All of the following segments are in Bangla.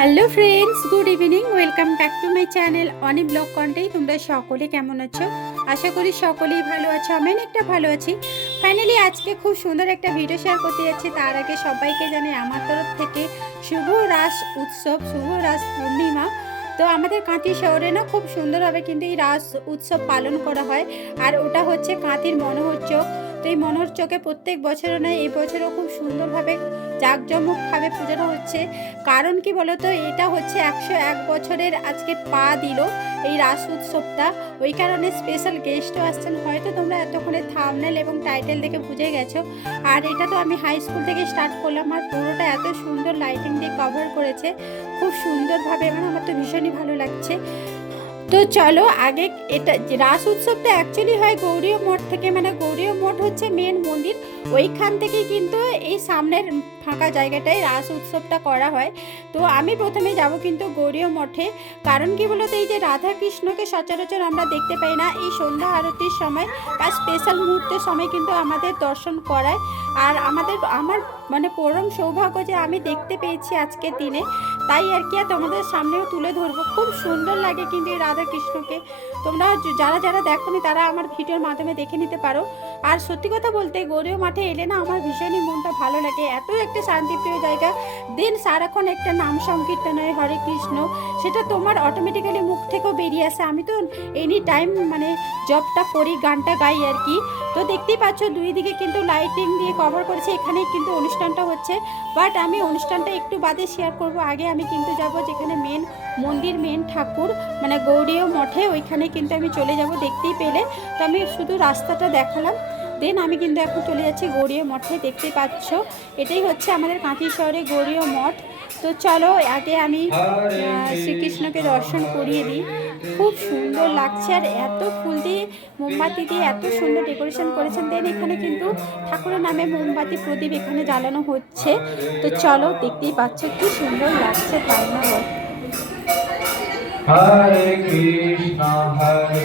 Hello friends good evening welcome back to my channel Oni blog কন্টেই তোমরা সকলে কেমন আছো? আশা করি সকলেই ভালো আছো আমি একটা ভালো আছি। ফাইনালি আজকে খুব সুন্দর একটা ভিডিও শেয়ার করতে যাচ্ছি। তার আগে সবাইকে জানাই আমার তরফ থেকে শুভ রাস উৎসব শুভ রাস পূর্ণিমা। তো আমাদের কাঁথি শহরে না খুব সুন্দরভাবে কিন্তু এই রাস উৎসব পালন করা হয়। আর ওটা হচ্ছে কাঁথির মনোহর চোখ তো এই মনোহর চোখে প্রত্যেক বছরও নয় এই বছরও খুব সুন্দরভাবে জাঁকজমকভাবে পূজানো হচ্ছে। কারণ কি বলতো, এটা হচ্ছে একশো এক বছরের আজকে পা দিল এই রাস উৎসবটা। ওই কারণে স্পেশাল গেস্টও আসছেন। হয়তো তোমরা এতক্ষণে থামনেল এবং টাইটেল দেখে বুঝে গেছো। আর এটা তো আমি হাই স্কুল থেকে স্টার্ট করলাম আর পুরোটা এত সুন্দর লাইটিং দিয়ে কভার করেছে। খুব সুন্দরভাবে মানে আমার তো ভীষণই ভালো লাগছে। তো চলো, আগে এটা রাস উৎসবটা অ্যাকচুয়ালি হয় গৌরীয় মঠ থেকে মানে গৌরীয় মঠ হচ্ছে মেন মন্দির। ওইখান থেকে কিন্তু এই সামনের ফাঁকা জায়গাটায় রাস উৎসবটা করা হয়। তো আমি প্রথমে যাব কিন্তু গৌরীয় মঠে। কারণ কি বলতো, এই যে রাধা কৃষ্ণকে সচরাচর আমরা দেখতে পাই না, এই সন্ধ্যা আরতির সময় বা স্পেশাল মুহূর্তের সময় কিন্তু আমাদের দর্শন করায়। আর আমাদের, আমার মানে পরম সৌভাগ্য যে আমি দেখতে পেয়েছি আজকের দিনে। তাই আর কি তোমাদের সামনেও তুলে ধরবো। খুব সুন্দর লাগে কিন্তু এই রাধা কৃষ্ণকে তোমরা যারা যারা দেখো তারা আমার ভিডিওর মাধ্যমে দেখে নিতে পারো। আর সত্যি কথা বলতে গৌরীয় মাঠে এলে না আমার ভীষণই মনটা ভালো লাগে। এত একটা শান্তিপ্রিয় জায়গা। দিন সারাক্ষণ একটা নাম সংকীর্তন হয় হরে কৃষ্ণ, সেটা তোমার অটোমেটিক্যালি মুখ থেকেও বেরিয়ে আসে। আমি তো এনি টাইম মানে জবটা করি গানটা গাই আর কি। তো দেখতেই পাচ্ছ দুই দিকে কিন্তু লাইটিং দিয়ে কভার করেছে। এখানেই কিন্তু অনুষ্ঠানটা হচ্ছে। বাট আমি অনুষ্ঠানটা একটু বাদে শেয়ার করব। আগে আমি কিন্তু যাব যেখানে মেন মন্দির মেন ঠাকুর মানে গৌরীয় মঠে ওইখানে কিন্তু আমি চলে যাব। দেখতেই পেলে। তো আমি শুধু রাস্তাটা দেখালাম। দেন আমি কিন্তু এখন চলে যাচ্ছি গৌরীয় মঠে দেখতে পাচ্ছ। এটাই হচ্ছে আমাদের কাঁথি শহরে গৌরীয় মঠ। তো চলো, আগে আমি শ্রীকৃষ্ণকে দর্শন করিয়ে দিই। খুব সুন্দর লাগছে আর এত ফুল দিয়ে মোমবাতি দিয়ে এত সুন্দর ডেকোরেশন করেছেন। দেন এখানে কিন্তু ঠাকুরের নামে মোমবাতি প্রদীপ এখানে জ্বালানো হচ্ছে। তো চলো, দেখতেই পাচ্ছ কি সুন্দর লাগছে তাই না বল। Hare Krishna, Hare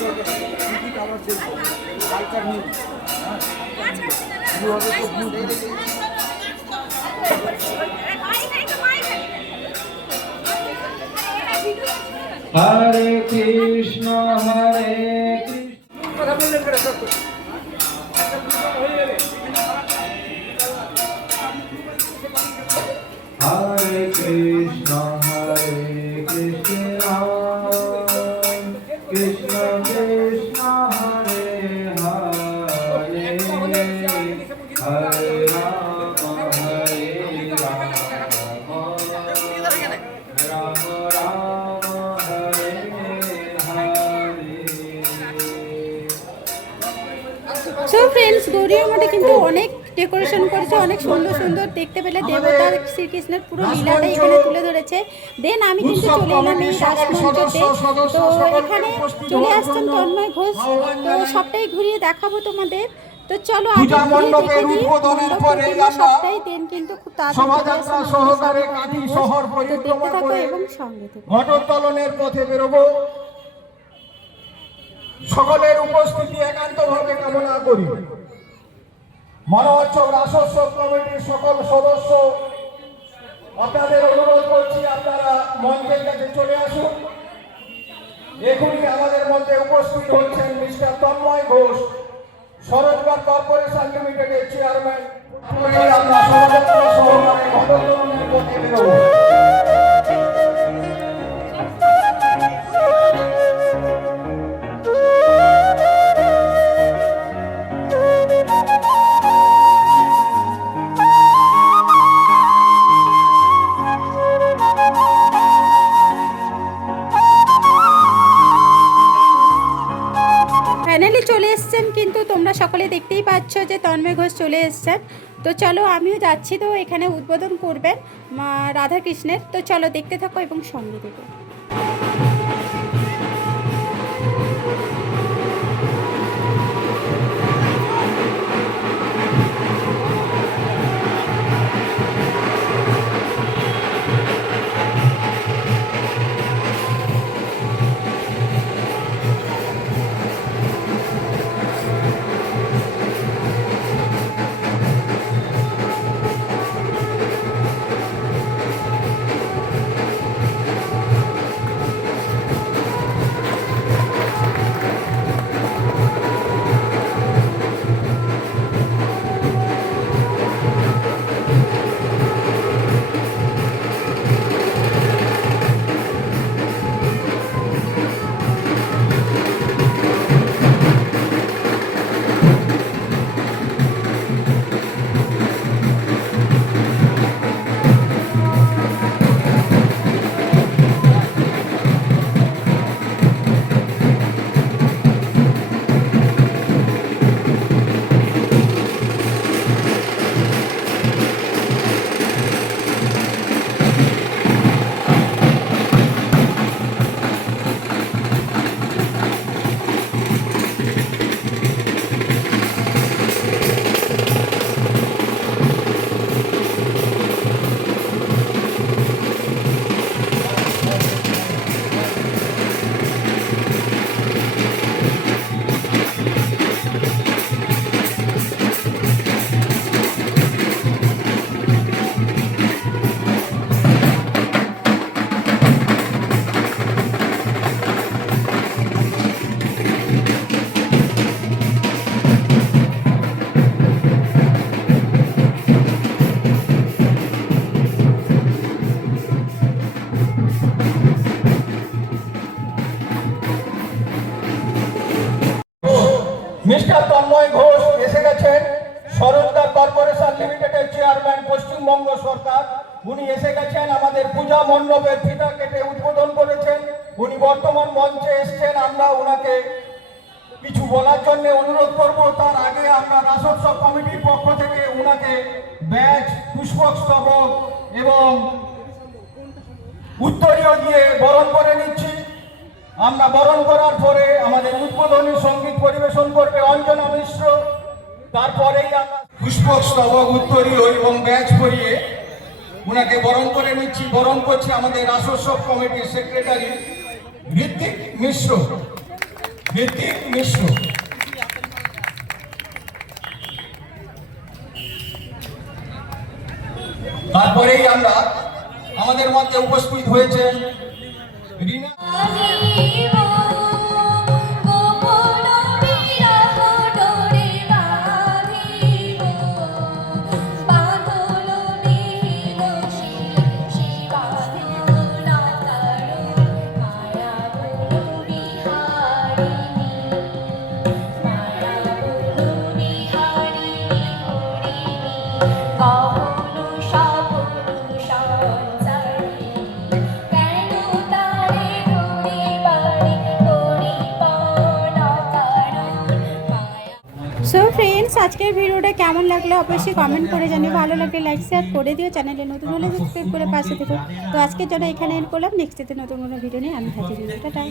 colour দেখব হালকা নীল ব্লু হবে তো blue Hare Krishna Hare Krishna. Hare Krishna. So friends Gaudiya মঠে কিন্তু অনেক ডেকোরেশন করেছে অনেক সুন্দর সুন্দর দেখতে পেলে দেবতা শ্রীকৃষ্ণের পুরো লীলাটা এখানে তুলে ধরেছে। দেন আমি কিন্তু চলে এলাম এই রাসমঞ্চতে তো এখানে চলে আসছেন তন্ময় ঘোষ। তো সবটাই ঘুরিয়ে দেখাবো তোমাদের। তো চলো পূজা মণ্ডপের উদ্বোধনের দেন কিন্তু খুব শোভাযাত্রা সহকারে তন্ময় শহর পরিক্রমা করে এবং সঙ্গে থেকো। ঘটোত্তোলনের পথে বেরোবো। সকলের উপস্থিতি একান্তভাবে কামনা করি। মনোহর রাসস্ব কমিটির সকল সদস্য আপনাদের অনুরোধ করছি আপনারা মঞ্চের কাছে চলে আসুন। এখনই আমাদের মধ্যে উপস্থিত হচ্ছেন মিস্টার তন্ময় ঘোষ। সরোজগার কর্পোরেশন লিমিটেডের চেয়ারম্যান আমরা শোভাযাত্রা সহকারে ঘটোত্তোলনের পথে এসছেন কিন্তু তোমরা সকলে দেখতেই পাচ্ছ যে তন্ময় ঘোষ চলে এসছেন। তো চলো, আমিও যাচ্ছি তো এখানে উদ্বোধন করবেন রাধাকৃষ্ণের। তো চলো, দেখতে থাকো এবং সঙ্গে দেবো তন্ময় ঘোষ এসে গেছেন। সরোজগার কর্পোরেশন লিমিটেডের চেয়ারম্যান, পশ্চিমবঙ্গ সরকার। উনি এসে গেছেন, আমাদের পূজা মণ্ডপের ফিতা কেটে উদ্বোধন করেছেন। উনি বর্তমান মঞ্চে এসেছেন, আমরা ওনাকে কিছু বলার জন্য অনুরোধ করব। তার আগে আমরা রাসোৎসব কমিটির পক্ষ থেকে ওনাকে ব্যাচ, পুষ্পক স্তবক এবং উত্তরীয় দিয়ে বরণ করে নিচ্ছি। আমরা বরণ করার পরে আমাদের উদ্বোধনী সংগীত পরিবেশন করবে অঞ্জনা মিশ্র। তারপরেই আমরা পুষ্পক স্তবক উত্তরীয় এবং ব্যাচ পরিয়ে ওনাকে বরণ করে নিচ্ছি। বরণ করছি আমাদের রাসোৎসব কমিটির সেক্রেটারি ঋত্বিক মিশ্র। ঋত্বিক মিশ্র। তারপরেই আমরা আমাদের মধ্যে উপস্থিত হয়েছেন রিনা। You. আজকের ভিডিওটা কেমন লাগল অবশ্যই কমেন্ট করে জানিয়ে ভালো লাগলে লাইক শেয়ার করে দিও। চ্যানেলে নতুন হলে সাবস্ক্রাইব করে পাশে থেকো। তো আজকের জন্য এখানে এন্ড করলাম। নেক্সট ডেতে নতুন কোনো ভিডিও নিয়ে আমি হাজির টাটা।